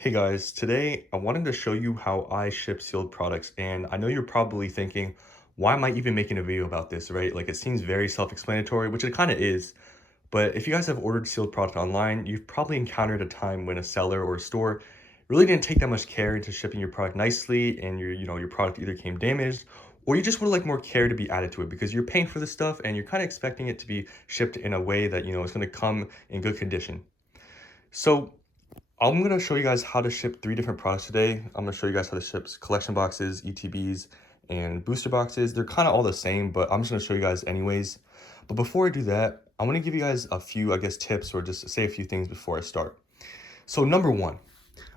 Hey guys, today I wanted to show you how I ship sealed products, and I know you're probably thinking, why am I even making a video about this, right? Like it seems very self-explanatory, which it kind of is, but if you guys have ordered sealed product online, you've probably encountered a time when a seller or a store really didn't take that much care into shipping your product nicely, and your product either came damaged, or you just would like more care to be added to it because you're paying for this stuff and you're kind of expecting it to be shipped in a way that, it's going to come in good condition. So I'm gonna show you guys how to ship three different products today. I'm gonna show you guys how to ship collection boxes, ETBs, and booster boxes. They're kind of all the same, but I'm just gonna show you guys anyways. But before I do that, I wanna give you guys a few, tips or just say a few things before I start. So number one,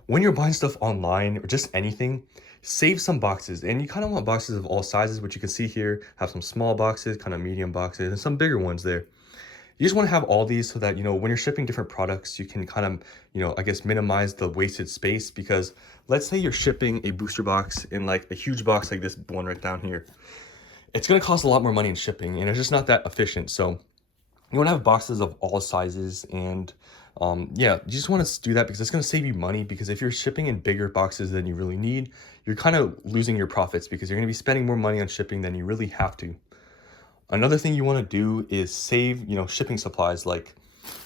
when you're buying stuff online or just anything, save some boxes. And you kind of want boxes of all sizes, which you can see here, have some small boxes, kind of medium boxes, and some bigger ones there. You just want to have all these so that, when you're shipping different products, you can kind of, minimize the wasted space. Because let's say you're shipping a booster box in like a huge box like this one right down here. It's going to cost a lot more money in shipping and it's just not that efficient. So you want to have boxes of all sizes and yeah, you just want to do that because it's going to save you money. Because if you're shipping in bigger boxes than you really need, you're kind of losing your profits because you're going to be spending more money on shipping than you really have to. Another thing you want to do is save, shipping supplies like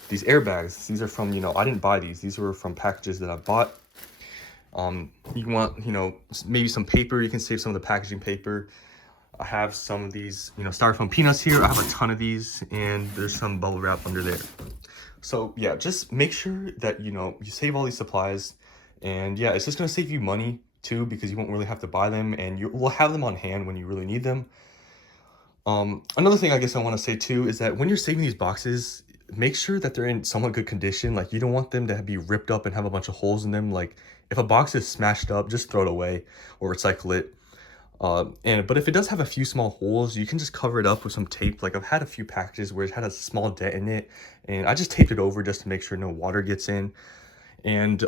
these airbags. These are from, I didn't buy these. These were from packages that I bought. You want, maybe some paper. You can save some of the packaging paper. I have some of these, styrofoam peanuts here. I have a ton of these, and there's some bubble wrap under there. So yeah, just make sure that, you save all these supplies. And yeah, it's just going to save you money too, because you won't really have to buy them and you will have them on hand when you really need them. Another thing I guess I want to say too is that when you're saving these boxes, make sure that they're in somewhat good condition. Like you don't want them to be ripped up and have a bunch of holes in them. Like if a box is smashed up, just throw it away or recycle it. But if it does have a few small holes, you can just cover it up with some tape. Like I've had a few packages where it had a small dent in it, and I just taped it over just to make sure no water gets in. And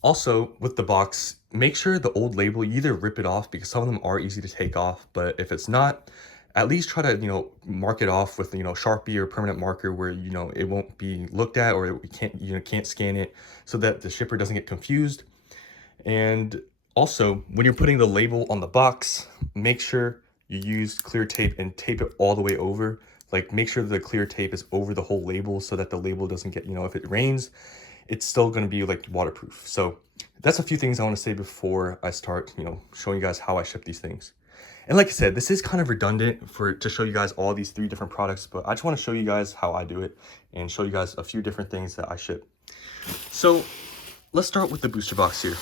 also with the box, make sure the old label, you either rip it off because some of them are easy to take off, but if it's not, at least try to, mark it off with, Sharpie or permanent marker where, it won't be looked at or can't scan it so that the shipper doesn't get confused. And also, when you're putting the label on the box, make sure you use clear tape and tape it all the way over. Like make sure the clear tape is over the whole label so that the label doesn't get, if it rains, it's still going to be like waterproof. So that's a few things I want to say before I start, showing you guys how I ship these things. And like I said, this is kind of redundant to show you guys all these three different products, but I just want to show you guys how I do it and show you guys a few different things that I ship. So let's start with the booster box here.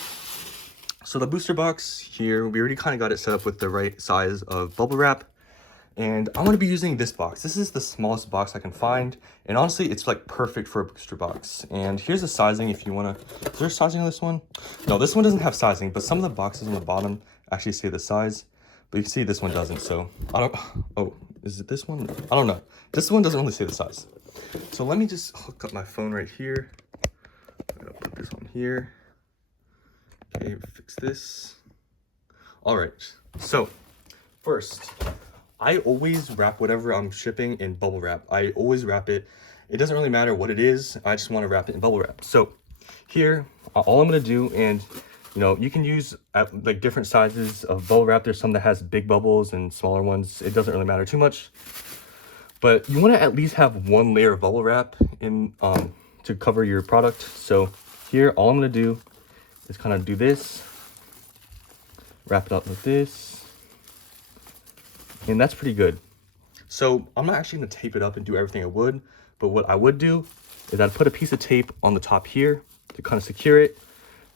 So the booster box here, we already kind of got it set up with the right size of bubble wrap. And I'm going to be using this box. This is the smallest box I can find. And honestly, it's like perfect for a booster box. And here's the sizing if you want to... Is there sizing on this one? No, this one doesn't have sizing, but some of the boxes on the bottom actually say the size. But you can see this one doesn't, so I don't... Oh, is it this one? I don't know. This one doesn't really say the size. So let me just hook up my phone right here. I'm gonna put this on here. Okay, fix this. All right, so first, I always wrap whatever I'm shipping in bubble wrap. I always wrap it. It doesn't really matter what it is. I just want to wrap it in bubble wrap. So here, all I'm gonna do, and you can use like different sizes of bubble wrap. There's some that has big bubbles and smaller ones. It doesn't really matter too much. But you want to at least have one layer of bubble wrap in to cover your product. So here, all I'm going to do is kind of do this. Wrap it up like this. And that's pretty good. So I'm not actually going to tape it up and do everything I would. But what I would do is I'd put a piece of tape on the top here to kind of secure it.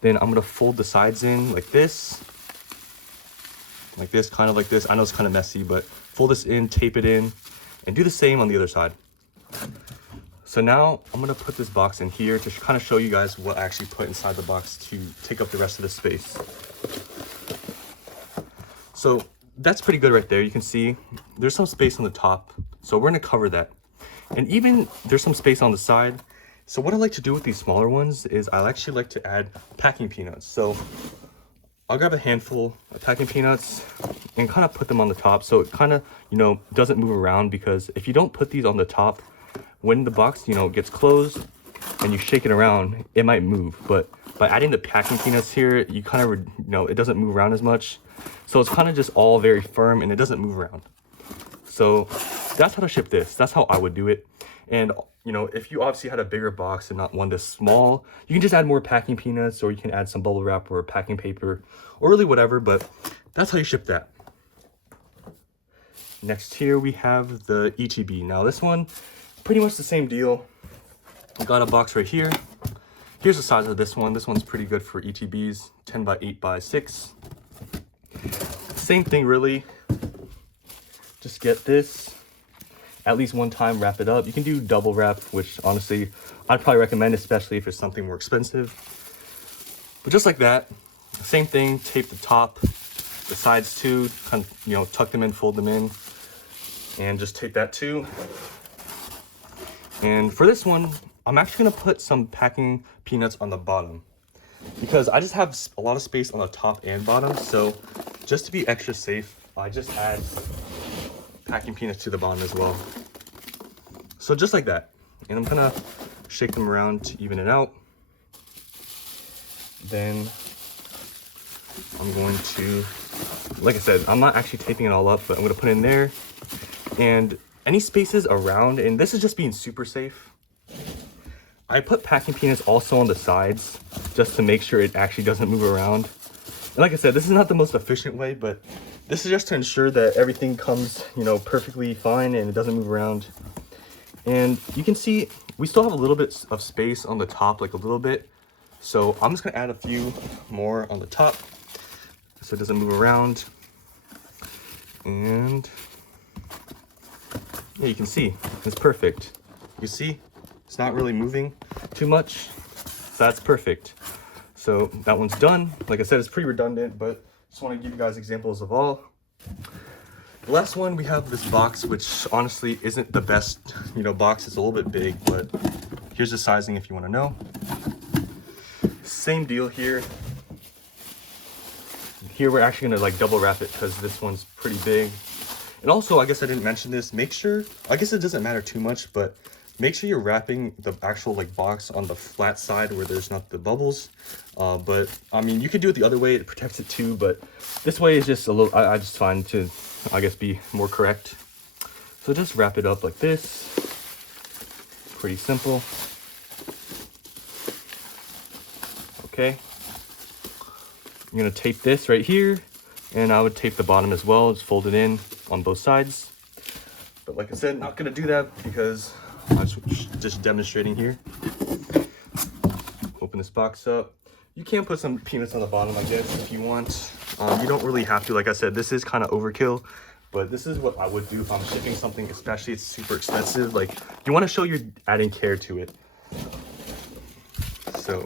Then I'm going to fold the sides in like this, kind of like this. I know it's kind of messy, but fold this in, tape it in, and do the same on the other side. So now I'm going to put this box in here to kind of show you guys what I actually put inside the box to take up the rest of the space. So that's pretty good right there. You can see there's some space on the top. So we're going to cover that. And even there's some space on the side. So what I like to do with these smaller ones is I actually like to add packing peanuts. So I'll grab a handful of packing peanuts and kind of put them on the top so it kind of, doesn't move around, because if you don't put these on the top, when the box, gets closed and you shake it around, it might move. But by adding the packing peanuts here, you kind of, you know, it doesn't move around as much. So it's kind of just all very firm and it doesn't move around. So that's how to ship this. That's how I would do it. And, you know, if you obviously had a bigger box and not one this small, you can just add more packing peanuts, or you can add some bubble wrap or packing paper or really whatever, but that's how you ship that. Next here we have the ETB. Now this one, pretty much the same deal. I got a box right here. Here's the size of this one. This one's pretty good for ETBs, 10 by 8 by 6. Same thing really. Just get this at least one time, wrap it up. You can do double wrap, which honestly I'd probably recommend, especially if it's something more expensive. But just like that, same thing, tape the top, the sides too, kind of, you know, tuck them in, fold them in, and just tape that too. And for this one, I'm actually gonna put some packing peanuts on the bottom because I just have a lot of space on the top and bottom. So just to be extra safe, I just add packing peanuts to the bottom as well. So just like that. And I'm gonna shake them around to even it out. Then I'm going to, like I said, I'm not actually taping it all up, but I'm gonna put it in there. And any spaces around, and this is just being super safe, I put packing peanuts also on the sides just to make sure it actually doesn't move around. And like I said, this is not the most efficient way, but this is just to ensure that everything comes, you know, perfectly fine and it doesn't move around. And you can see we still have a little bit of space on the top, like a little bit. So I'm just gonna add a few more on the top so it doesn't move around. And yeah, you can see it's perfect. You see, it's not really moving too much. So that's perfect. So that one's done. Like I said, it's pretty redundant, but just want to give you guys examples of all. The last one, we have this box, which honestly isn't the best, you know, box. It's a little bit big, but here's the sizing if you want to know. Same deal here. Here we're actually gonna like double wrap it because this one's pretty big. And also, I guess I didn't mention this, make sure, I guess it doesn't matter too much, but make sure you're wrapping the actual like box on the flat side where there's not the bubbles. But I mean, you could do it the other way, it protects it too, but this way is just a little, I just find to, I guess, be more correct. So just wrap it up like this. Pretty simple. Okay. I'm gonna tape this right here, and I would tape the bottom as well, just fold it in on both sides. But like I said, not gonna do that because I'm just demonstrating here. Open this box up. You can put some peanuts on the bottom, I guess, if you want. You don't really have to. Like I said, this is kind of overkill, but this is what I would do if I'm shipping something, especially it's super expensive. Like, you want to show you're adding care to it. So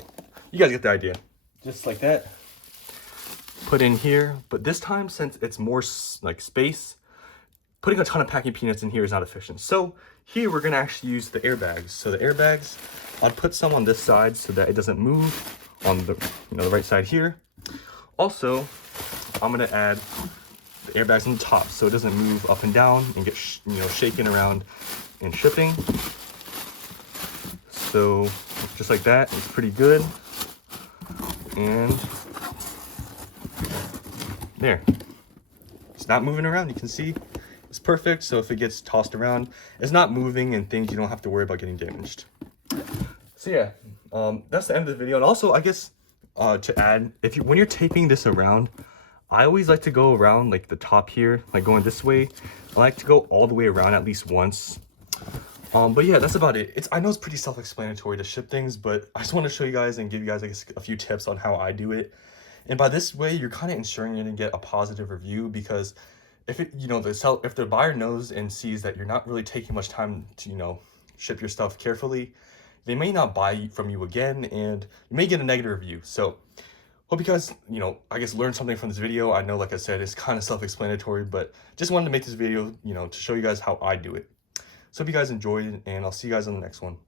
you guys get the idea. Just like that. Put in here, but this time, since it's more like space, putting a ton of packing peanuts in here is not efficient. So here we're gonna actually use the airbags. So the airbags, I'd put some on this side so that it doesn't move on the, you know, the right side here. Also, I'm gonna add the airbags on the top so it doesn't move up and down and get you know, shaken around in shipping. So just like that, it's pretty good. And there, it's not moving around. You can see it's perfect. So if it gets tossed around, it's not moving and things, you don't have to worry about getting damaged. So yeah, that's the end of the video. And also, I guess to add, when you're taping this around, I always like to go around like the top here, like going this way. I like to go all the way around at least once. But yeah, that's about it. I know it's pretty self-explanatory to ship things, but I just want to show you guys and give you guys, I guess, a few tips on how I do it. And by this way, you're kind of ensuring you're gonna get a positive review, because if it, you know, if the buyer knows and sees that you're not really taking much time to, you know, ship your stuff carefully, they may not buy from you again, and you may get a negative review. So hope you guys, you know, I guess learned something from this video. I know, like I said, it's kind of self-explanatory, but just wanted to make this video, you know, to show you guys how I do it. So hope you guys enjoyed, and I'll see you guys on the next one.